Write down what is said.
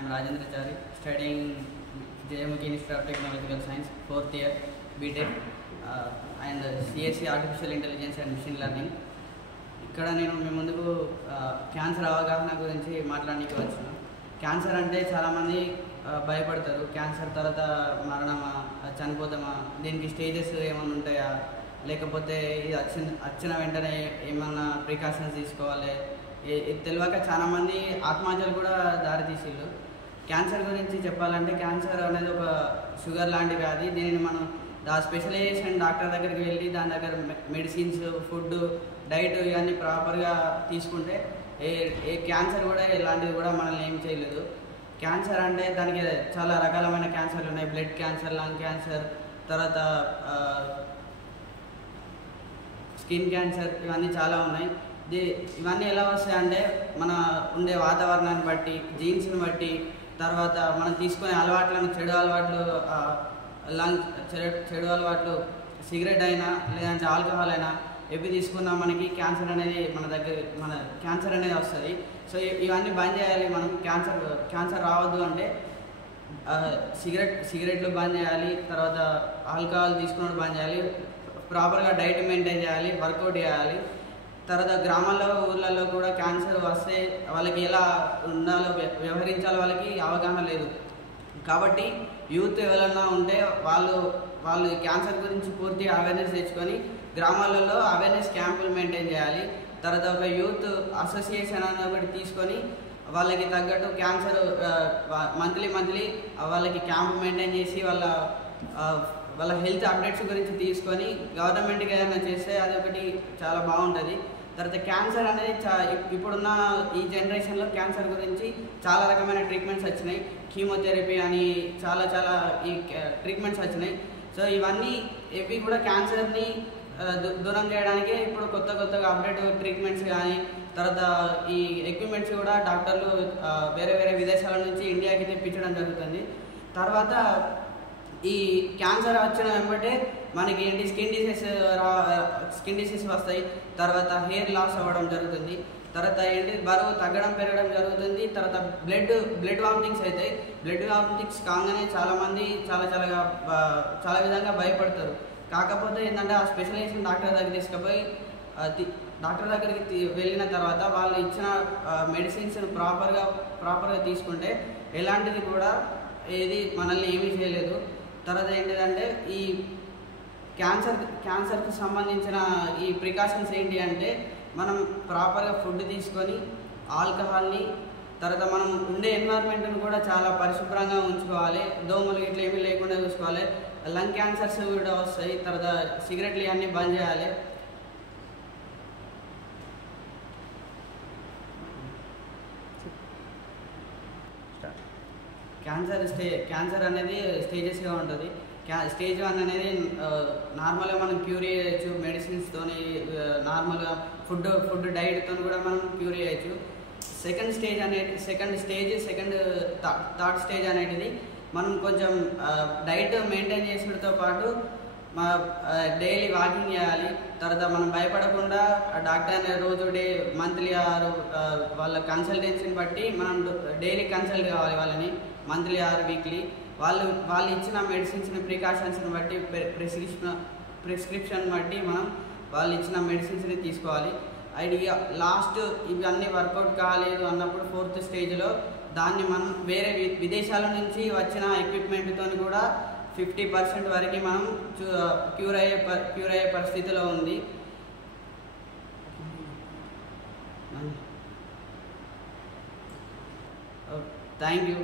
am Rajendra Chari, studying JMK Institute of Technological Science, 4th year, BTech, and CSC Artificial Intelligence and Machine Learning. ఇక్కడ నేను మీ ముందుకు cancer అవగాహన గురించి మాట్లాడడానికి వచ్చిన. క్యాన్సర్ అంటే చాలామంది భయపడతారు. క్యాన్సర్ తర్వాత మరణమా, చనిపోతామా, దీనికి స్టేజెస్ ఏమైనా ఉంటాయా, లేకపోతే ఇది వచ్చిన వెంటనే ఏమన్నా ప్రికాషన్స్ తీసుకోవాలి, ఇది తెలియక చాలామంది ఆత్మహత్యలు కూడా దారితీసిళ్ళు. క్యాన్సర్ గురించి చెప్పాలంటే క్యాన్సర్ అనేది ఒక షుగర్ లాంటి వ్యాధి. దీనిని మనం స్పెషలైజేషన్ డాక్టర్ దగ్గరికి వెళ్ళి దాని దగ్గర మెడిసిన్స్, ఫుడ్, డైట్ ఇవన్నీ ప్రాపర్గా తీసుకుంటే ఏ క్యాన్సర్ కూడా ఎలాంటిది కూడా మనల్ని ఏం చేయలేదు. క్యాన్సర్ అంటే దానికి చాలా రకాలమైన క్యాన్సర్లు ఉన్నాయి. బ్లడ్ క్యాన్సర్, లంగ్ క్యాన్సర్, తర్వాత స్కిన్ క్యాన్సర్, ఇవన్నీ చాలా ఉన్నాయి. ఇవన్నీ ఎలా వస్తాయంటే మన ఉండే వాతావరణాన్ని బట్టి, జీన్స్ని బట్టి, తర్వాత మనం తీసుకునే అలవాట్లను, చెడు అలవాట్లు సిగరెట్ అయినా లేదంటే ఆల్కహాల్ అయినా ఎవి తీసుకున్నా మనకి క్యాన్సర్ అనేది మన క్యాన్సర్ అనేది వస్తుంది. సో ఇవన్నీ బంద్ చేయాలి. మనం క్యాన్సర్ రావద్దు అంటే సిగరెట్లు బంద్ చేయాలి, తర్వాత ఆల్కహాల్ తీసుకున్నట్టు బంద్ చేయాలి, ప్రాపర్గా డైట్ మెయింటైన్ చేయాలి, వర్కౌట్ చేయాలి. తర్వాత గ్రామాల్లో, ఊళ్ళల్లో కూడా క్యాన్సర్ వస్తే వాళ్ళకి ఎలా ఉండాలో, వ్యవహరించాలో వాళ్ళకి అవగాహన లేదు. కాబట్టి యూత్ ఎవరైనా ఉంటే వాళ్ళు క్యాన్సర్ గురించి పూర్తి అవేర్నెస్ తెచ్చుకొని గ్రామాలలో అవేర్నెస్ క్యాంపులు మెయింటైన్ చేయాలి. తర్వాత ఒక యూత్ అసోసియేషన్ అని ఒకటి తీసుకొని వాళ్ళకి తగ్గట్టు క్యాన్సర్ మంత్లీ వాళ్ళకి క్యాంప్ మెయింటైన్ చేసి వాళ్ళ హెల్త్ అప్డేట్స్ గురించి తీసుకొని గవర్నమెంట్కి ఏదైనా చేస్తే అదొకటి చాలా బాగుంటుంది. తర్వాత క్యాన్సర్ అనేది ఇప్పుడున్న ఈ జనరేషన్లో క్యాన్సర్ గురించి చాలా రకమైన ట్రీట్మెంట్స్ వచ్చినాయి. కీమోథెరపీ అని చాలా ఈ ట్రీట్మెంట్స్ వచ్చినాయి. సో ఇవి కూడా క్యాన్సర్ని దూరం చేయడానికి ఇప్పుడు కొత్తగా అప్డేట్ ట్రీట్మెంట్స్ కానీ, తర్వాత ఈ ఎక్విప్మెంట్స్ కూడా డాక్టర్లు వేరే విదేశాల నుంచి ఇండియాకి తెప్పించడం జరుగుతుంది. తర్వాత ఈ క్యాన్సర్ వచ్చిన వెంబటే మనకి ఏంటి స్కిన్ డిసీజ్ వస్తాయి. తర్వాత హెయిర్ లాస్ అవ్వడం జరుగుతుంది. తర్వాత ఏంటి బరువు తగ్గడం, పెరగడం జరుగుతుంది. తర్వాత బ్లడ్ వామిటింగ్స్ అవుతాయి. బ్లడ్ వామిటింగ్స్ కాగానే చాలామంది చాలా విధంగా భయపడతారు. కాకపోతే ఏంటంటే ఆ స్పెషలైజేషన్ డాక్టర్ దగ్గర తీసుకుపోయి డాక్టర్ దగ్గరికి వెళ్ళిన తర్వాత వాళ్ళు ఇచ్చిన మెడిసిన్స్ని ప్రాపర్గా తీసుకుంటే ఎలాంటిది కూడా ఏది మనల్ని ఏమీ చేయలేదు. తర్వాత ఏంటిదంటే ఈ క్యాన్సర్కి సంబంధించిన ఈ ప్రికాషన్స్ ఏంటి అంటే మనం ప్రాపర్గా ఫుడ్ తీసుకొని, ఆల్కహాల్ని, తర్వాత మనం ఉండే ఎన్వైర్న్మెంట్ని కూడా చాలా పరిశుభ్రంగా ఉంచుకోవాలి. దోమలు ఇట్లా ఏమీ లేకుండా చూసుకోవాలి. లంగ్ క్యాన్సర్స్ కూడా వస్తాయి. తర్వాత సిగరెట్లు ఇవన్నీ బంద్ చేయాలి. క్యాన్సర్ అనేది స్టేజెస్గా ఉంటుంది. స్టేజ్ 1 అనేది నార్మల్గా మనం క్యూర్ చేయొచ్చు మెడిసిన్స్తోని, నార్మల్గా ఫుడ్ డైట్తో కూడా మనం క్యూర్ చేయొచ్చు. థర్డ్ స్టేజ్ అనేది మనం కొంచెం డైట్ మెయింటైన్ చేసుడితో పాటు డైలీ వాకింగ్ చేయాలి. తర్వాత మనం భయపడకుండా డాక్టర్ని మంత్లీ వాళ్ళ కన్సల్టెన్సీని బట్టి మనం డైలీ కన్సల్ట్ కావాలి వాళ్ళని, మంత్లీ ఆర్ వీక్లీ. వాళ్ళు ఇచ్చిన మెడిసిన్స్ని, ప్రికాషన్స్ని బట్టి, ప్రిస్క్రిప్షన్ బట్టి మనం వాళ్ళు ఇచ్చిన మెడిసిన్స్ని తీసుకోవాలి. లాస్ట్ ఇవన్నీ వర్కౌట్ కాలేదు అన్నప్పుడు 4th స్టేజ్లో దాన్ని మనం వేరే విదేశాల నుంచి వచ్చిన ఎక్విప్మెంట్తో కూడా 50% వరకు మనం క్యూర్ అయ్యే పరిస్థితిలో ఉంది. Thank you.